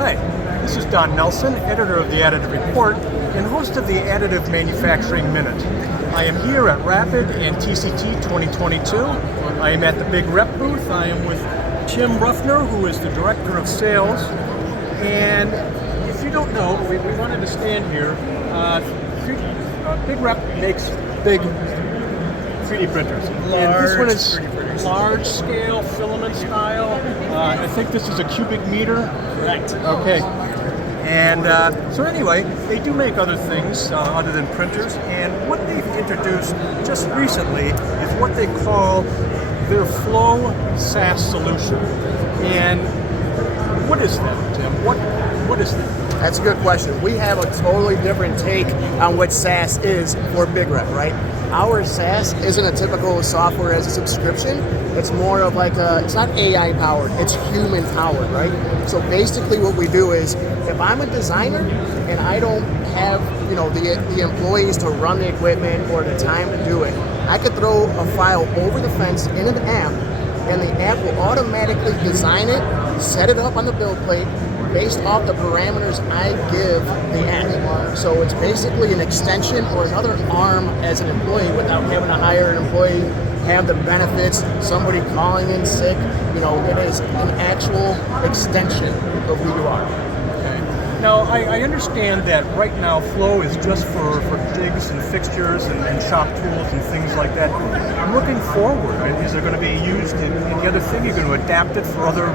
Hi, this is Don Nelson, editor of the Additive Report and host of the Additive Manufacturing Minute. I am here at RAPID and TCT 2022. I am at the BigRep booth. I am with Tim Ruffner, who is the Director of Sales. And if you don't know, we wanted to stand here. BigRep makes big 3D printers. And this one is large scale filament style. I think this is a cubic meter. Right. Okay. And so anyway, they do make other things other than printers, and what they've introduced just recently is what they call their Flow SaaS solution. And what is that, Tim? What is that? That's a good question. We have a totally different take on what SaaS is for BigRep, right? Our SaaS isn't a typical software as a subscription. It's more of like it's not AI powered, it's human powered, right? So basically what we do is, if I'm a designer and I don't have, the employees to run the equipment or the time to do it, I could throw a file over the fence in an app, and the app will automatically design it, set it up on the build plate, based off the parameters I give the app. So it's basically an extension or another arm as an employee without having to hire an employee, have the benefits, somebody calling in sick. It is an actual extension of who you are. Okay. Now, I understand that right now Flow is just for jigs and fixtures and shop tools and things like that. I'm looking forward. Is it going to be used in the other thing? You're going to adapt it for other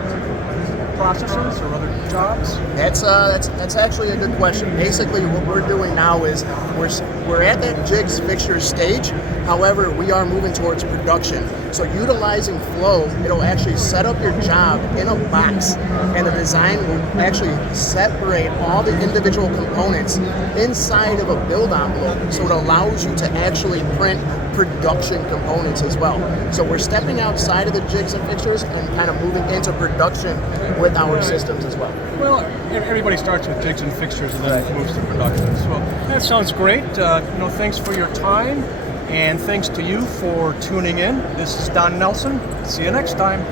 processes or other jobs? That's actually a good question. Basically, what we're doing now is we're at that jigs fixture stage. However, we are moving towards production. So utilizing Flow, it'll actually set up your job in a box, and the design will actually separate all the individual components inside of a build envelope. So it allows you to actually print production components as well. So we're stepping outside of the jigs and fixtures and kind of moving into production with our systems as well. Well, everybody starts with jigs and fixtures and then moves to production. So that sounds great. Thanks for your time, and thanks to you for tuning in. This is Don Nelson. See you next time.